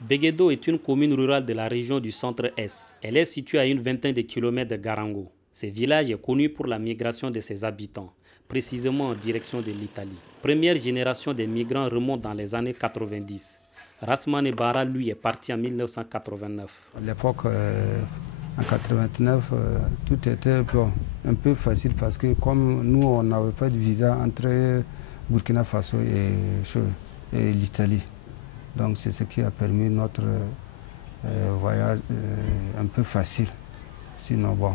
Béguédo est une commune rurale de la région du centre-est. Elle est située à une vingtaine de kilomètres de Garango. Ce village est connu pour la migration de ses habitants, précisément en direction de l'Italie. Première génération des migrants remonte dans les années 90. Rasmane Bara, lui, est parti en 1989. À l'époque, en 1989, tout était un peu facile parce que comme nous, on n'avait pas de visa entre Burkina Faso et l'Italie. Donc c'est ce qui a permis notre voyage un peu facile. Sinon, bon,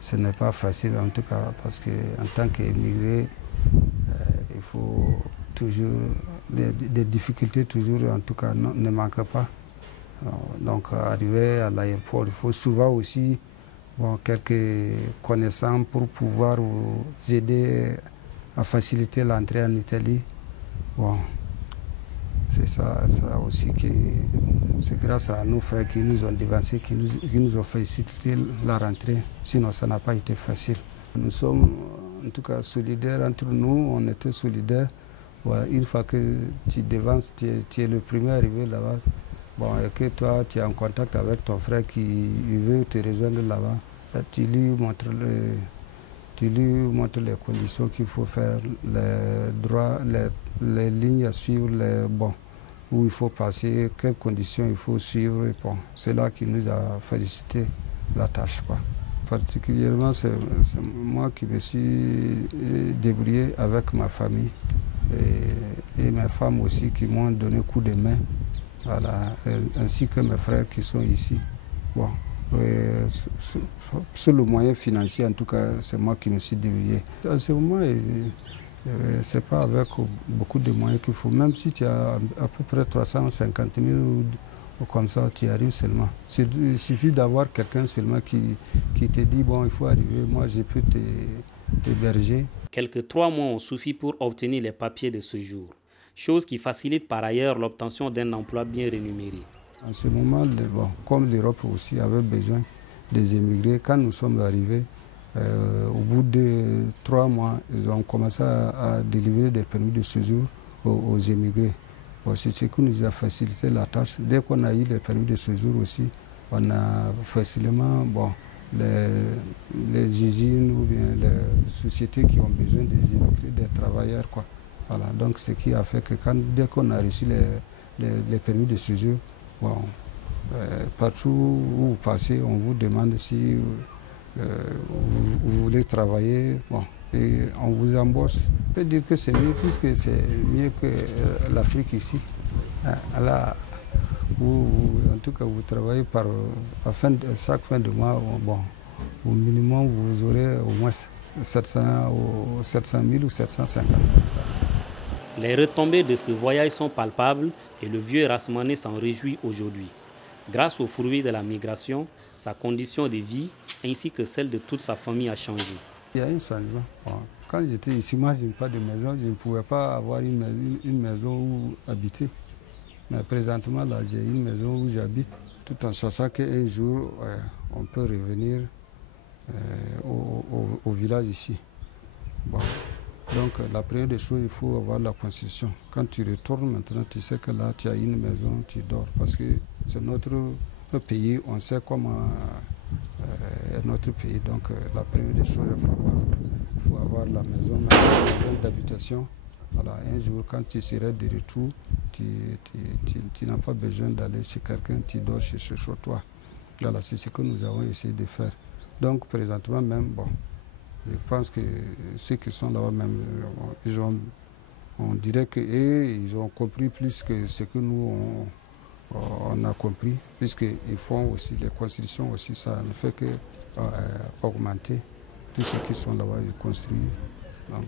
ce n'est pas facile en tout cas parce qu'en tant qu'émigré, il faut toujours, des difficultés toujours en tout cas ne manquent pas. Donc arriver à l'aéroport, il faut souvent aussi quelques connaissances pour pouvoir vous aider à faciliter l'entrée en Italie. Bon, c'est ça aussi que c'est grâce à nos frères qui nous ont devancés, qui nous ont facilité la rentrée. Sinon, ça n'a pas été facile. Nous sommes en tout cas solidaires entre nous, on était solidaires. Ouais, une fois que tu devances, tu es le premier arrivé là-bas. Bon, et que toi, tu es en contact avec ton frère qui veut te rejoindre là-bas, tu lui montres les conditions qu'il faut faire, les droits, les lignes à suivre, où il faut passer, quelles conditions il faut suivre. Bon, c'est là qui nous a félicité la tâche, quoi. Particulièrement, c'est moi qui me suis débrouillé avec ma famille et mes femmes aussi qui m'ont donné coup de main. Voilà, ainsi que mes frères qui sont ici. Bon, sur le moyen financier, en tout cas, c'est moi qui me suis débrouillé. En ce moment, ce n'est pas avec beaucoup de moyens qu'il faut. Même si tu as à peu près 350 000 ou comme ça, tu arrives seulement. Il suffit d'avoir quelqu'un seulement qui te dit, bon, il faut arriver, moi je peux t'héberger. Quelques 3 mois ont suffi pour obtenir les papiers de séjour, chose qui facilite par ailleurs l'obtention d'un emploi bien rémunéré. En ce moment, comme l'Europe aussi avait besoin des immigrés, quand nous sommes arrivés, au bout de 3 mois, ils ont commencé à délivrer des permis de séjour aux immigrés. Bon, c'est ce qui nous a facilité la tâche. Dès qu'on a eu les permis de séjour aussi, on a facilement les usines ou bien les sociétés qui ont besoin des immigrés, des travailleurs, quoi. Voilà, donc ce qui a fait que dès qu'on a reçu les permis de séjour, bon, partout où vous passez, on vous demande si vous voulez travailler, bon, et on vous embauche. On peut dire que c'est mieux puisque c'est mieux que l'Afrique ici. Là, en tout cas, vous travaillez chaque fin de mois, bon, au minimum, vous aurez au moins 700 000 ou 750 comme ça. Les retombées de ce voyage sont palpables et le vieux Rasmane s'en réjouit aujourd'hui. Grâce aux fruits de la migration, sa condition de vie ainsi que celle de toute sa famille a changé. Il y a un changement. Bon, quand j'étais ici, moi, je n'ai pas de maison, je ne pouvais pas avoir une maison où habiter. Mais présentement, là, j'ai une maison où j'habite, tout en sachant qu'un jour, on peut revenir au village ici. Bon. Donc la première des choses, il faut avoir la constitution. Quand tu retournes maintenant, tu sais que là, tu as une maison, tu dors. Parce que c'est notre pays, on sait comment est notre pays. Donc la première des choses, il faut avoir la maison d'habitation. Voilà, un jour, quand tu seras de retour, tu n'as pas besoin d'aller chez quelqu'un, tu dors chez toi. Voilà, c'est ce que nous avons essayé de faire. Donc présentement même, bon, je pense que ceux qui sont là-bas même, on dirait qu'ils ont compris plus que ce que nous, on a compris, puisqu'ils font aussi, les constructions aussi, ça ne fait que augmenter. Tous ceux qui sont là-bas, ils construisent. Donc,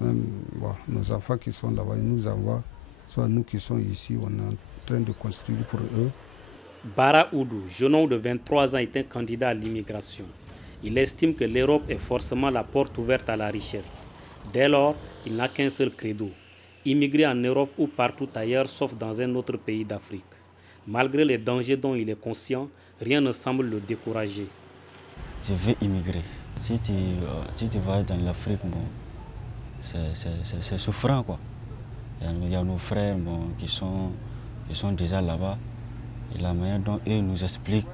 même nos enfants qui sont là-bas, ils nous envoient, soit nous qui sommes ici, on est en train de construire pour eux. Bara Oudou, jeune homme de 23 ans, est un candidat à l'immigration. Il estime que l'Europe est forcément la porte ouverte à la richesse. Dès lors, il n'a qu'un seul credo, immigrer en Europe ou partout ailleurs sauf dans un autre pays d'Afrique. Malgré les dangers dont il est conscient, rien ne semble le décourager. Je veux immigrer. Si tu vas dans l'Afrique, bon, c'est souffrant, quoi. Il y a nos frères, bon, qui sont ils sont déjà là-bas. Et la manière dont eux nous expliquent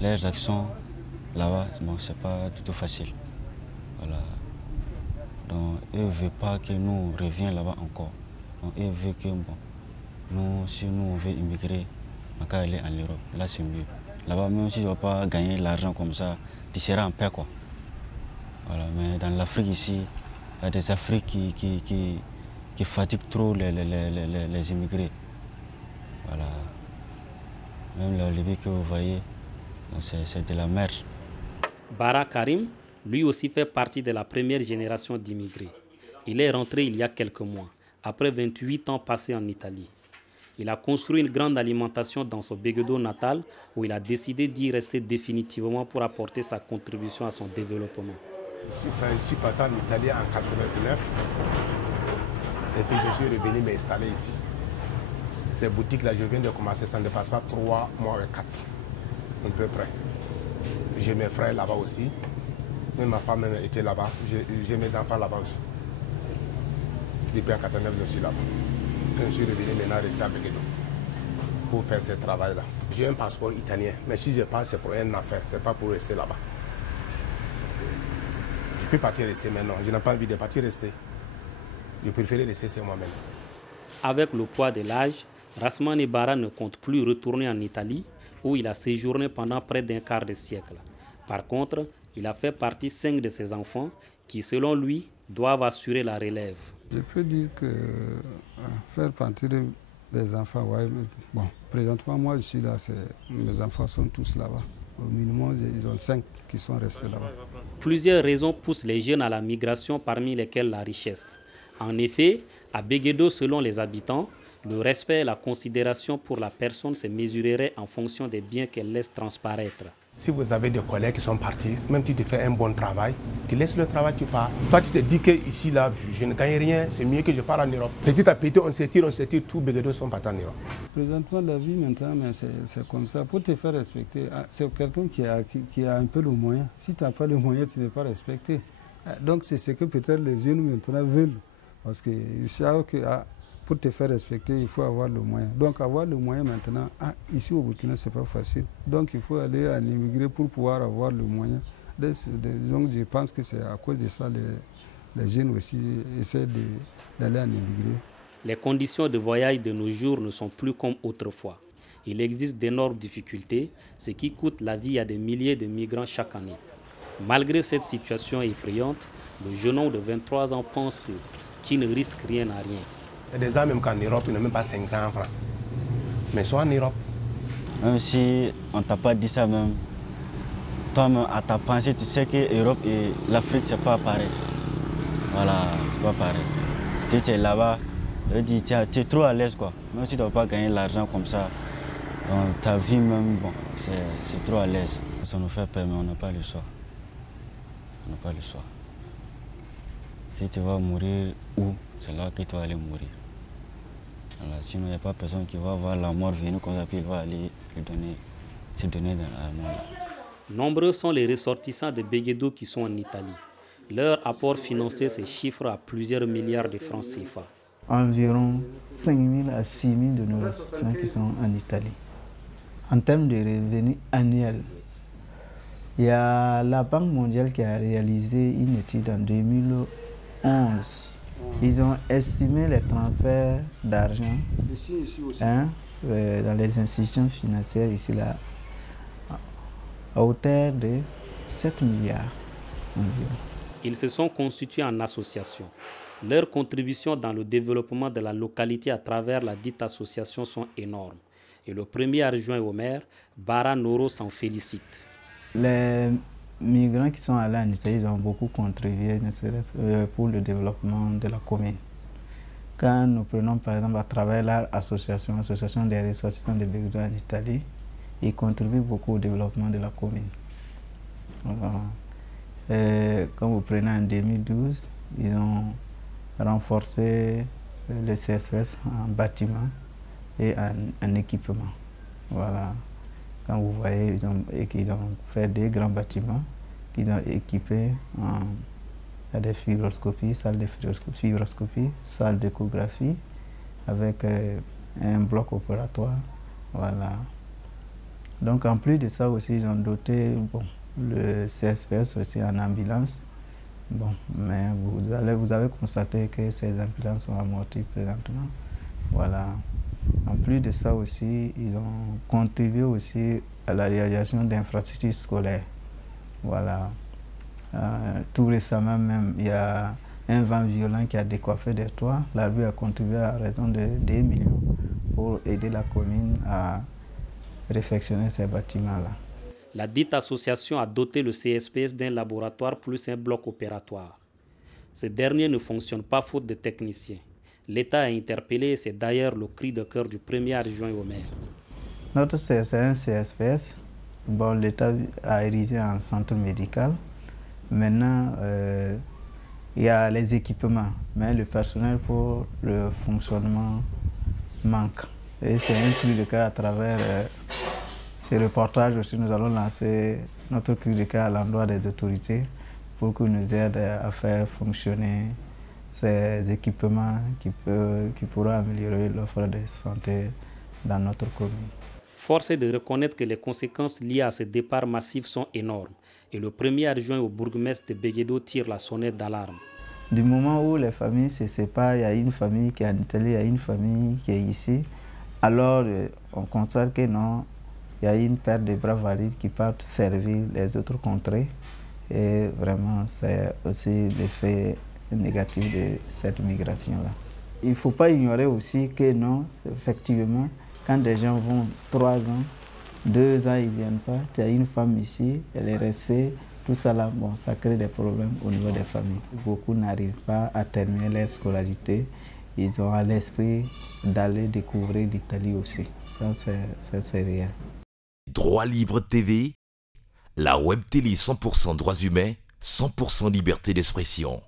leurs actions là-bas, bon, c'est pas du tout facile. Voilà. Donc, eux ne veulent pas que nous revions là-bas encore. Donc, eux veulent que, bon, nous, si nous on veut immigrer, on va aller en Europe. Là, c'est mieux. Là-bas, même si tu ne vas pas gagner l'argent comme ça, tu seras en paix, quoi. Voilà. Mais dans l'Afrique ici, il y a des Afriques qui fatiguent trop les immigrés. Voilà. Même la Libye que vous voyez, c'est de la merde. Bara Karim, lui aussi fait partie de la première génération d'immigrés. Il est rentré il y a quelques mois, après 28 ans passés en Italie. Il a construit une grande alimentation dans son Beghedo natal, où il a décidé d'y rester définitivement pour apporter sa contribution à son développement. Je suis parti en Italie en 1989 et puis je suis revenu m'installer ici. Ces boutiques-là, je viens de commencer, ça ne dépasse pas 3 mois et 4, à peu près. J'ai mes frères là-bas aussi. Même ma femme était là-bas. J'ai mes enfants là-bas aussi. Depuis en 1989, je suis là-bas. Je suis revenu maintenant rester à Beghedo pour faire ce travail-là. J'ai un passeport italien, mais si je pars, c'est pour une affaire, c'est pas pour rester là-bas. Je peux partir rester maintenant. Je n'ai pas envie de partir rester. Je préfère rester sur moi-même. Avec le poids de l'âge, Rasmane Bara ne compte plus retourner en Italie, où il a séjourné pendant près d'un quart de siècle. Par contre, il a fait partie 5 de ses enfants qui, selon lui, doivent assurer la relève. Je peux dire que faire partir des enfants, ouais, bon, présentement, moi, je suis là, mes enfants sont tous là-bas. Au minimum, ils ont 5 qui sont restés là-bas. Plusieurs raisons poussent les jeunes à la migration, parmi lesquelles la richesse. En effet, à Beghedo, selon les habitants, le respect et la considération pour la personne se mesureraient en fonction des biens qu'elle laisse transparaître. Si vous avez des collègues qui sont partis, même si tu fais un bon travail, tu laisses le travail, tu pars. Toi, tu te dis que ici, là, je ne gagne rien, c'est mieux que je pars en Europe. Petit à petit, on s'étire, tous Beghedo sont partis en Europe. Présentement, la vie maintenant, c'est comme ça. Pour te faire respecter, c'est quelqu'un qui a un peu le moyen. Si tu n'as pas le moyen, tu n'es pas respecté. Donc, c'est ce que peut-être les jeunes maintenant veulent. Parce qu'ils savent que pour te faire respecter, il faut avoir le moyen. Donc avoir le moyen maintenant, ici au Burkina, ce n'est pas facile. Donc il faut aller en immigrer pour pouvoir avoir le moyen. Donc je pense que c'est à cause de ça les jeunes aussi essaient d'aller en immigrer. Les conditions de voyage de nos jours ne sont plus comme autrefois. Il existe d'énormes difficultés, ce qui coûte la vie à des milliers de migrants chaque année. Malgré cette situation effrayante, le jeune homme de 23 ans pense qu'il ne risque rien à rien. Il y a des gens même qu'en Europe, ils n'ont même pas 500 francs. Mais soit en Europe. Même si on ne t'a pas dit ça même, toi-même à ta pensée, tu sais que l'Europe et l'Afrique, c'est pas pareil. Voilà, c'est pas pareil. Si tu es là-bas, tu es trop à l'aise, quoi. Même si tu ne vas pas gagner l'argent comme ça, donc, ta vie même, bon, c'est trop à l'aise. Ça nous fait peur, mais on n'a pas le choix. On n'a pas le choix. Si tu vas mourir où, c'est là que tu vas aller mourir. Voilà, sinon, il n'y a pas personne qui va voir la mort venir comme ça, puis il va aller se donner dans la mort. Nombreux sont les ressortissants de Beghedo qui sont en Italie. Leur apport financier se chiffre à plusieurs milliards de francs CFA. Environ 5 000 à 6 000 de nos ressortissants qui sont en Italie. En termes de revenus annuels, il y a la Banque mondiale qui a réalisé une étude en 2011. Ils ont estimé les transferts d'argent dans les institutions financières ici là à hauteur de 7 milliards environ. Ils se sont constitués en association. Leurs contributions dans le développement de la localité à travers la dite association sont énormes. Et le premier adjoint au maire, Bara Noro, s'en félicite. Les migrants qui sont allés en Italie, ils ont beaucoup contribué pour le développement de la commune. Quand nous prenons par exemple à travers l'association des ressortissants de Beghedo en Italie, ils contribuent beaucoup au développement de la commune. Quand vous prenez en 2012, ils ont renforcé le CSS en bâtiment et en équipement. Voilà. Quand vous voyez, ils ont fait des grands bâtiments qu'ils ont équipés à des fibroscopies, salles de fibroscopie, salles d'échographie, avec un bloc opératoire. Voilà. Donc en plus de ça aussi, ils ont doté le CSPS aussi en ambulance. Bon, mais vous avez constaté que ces ambulances sont amorties présentement. Voilà. En plus de ça aussi, ils ont contribué aussi à la réalisation d'infrastructures scolaires. Voilà. Tout récemment même, il y a un vent violent qui a décoiffé des toits. L'ARBU a contribué à raison de 2 millions pour aider la commune à réfectionner ces bâtiments-là. La dite association a doté le CSPS d'un laboratoire plus un bloc opératoire. Ce dernier ne fonctionne pas faute de techniciens. L'État a interpellé et c'est d'ailleurs le cri de cœur du premier adjoint au maire. Notre c'est un CSPS. Bon, l'État a érigé un centre médical. Maintenant, il y a les équipements, mais le personnel pour le fonctionnement manque. Et c'est un cri de cœur à travers ces reportages aussi. Nous allons lancer notre cri de cœur à l'endroit des autorités pour qu'ils nous aident à faire fonctionner ces équipements qui pourront améliorer l'offre de santé dans notre commune. Force est de reconnaître que les conséquences liées à ce départ massif sont énormes et le premier adjoint au bourgmestre de Béguédo tire la sonnette d'alarme. Du moment où les familles se séparent, il y a une famille qui est en Italie, il y a une famille qui est ici, alors on constate que non, il y a une paire de bras valides qui partent servir les autres contrées et vraiment c'est aussi l'effet négatif de cette migration-là. Il ne faut pas ignorer aussi que non, effectivement, quand des gens vont 3 ans, 2 ans, ils ne viennent pas, il y a une femme ici, elle est restée, tout ça là, bon, ça crée des problèmes au niveau des familles. Beaucoup n'arrivent pas à terminer leur scolarité, ils ont à l'esprit d'aller découvrir l'Italie aussi. Ça, c'est rien. Droit Libre TV, la web télé 100% droits humains, 100% liberté d'expression.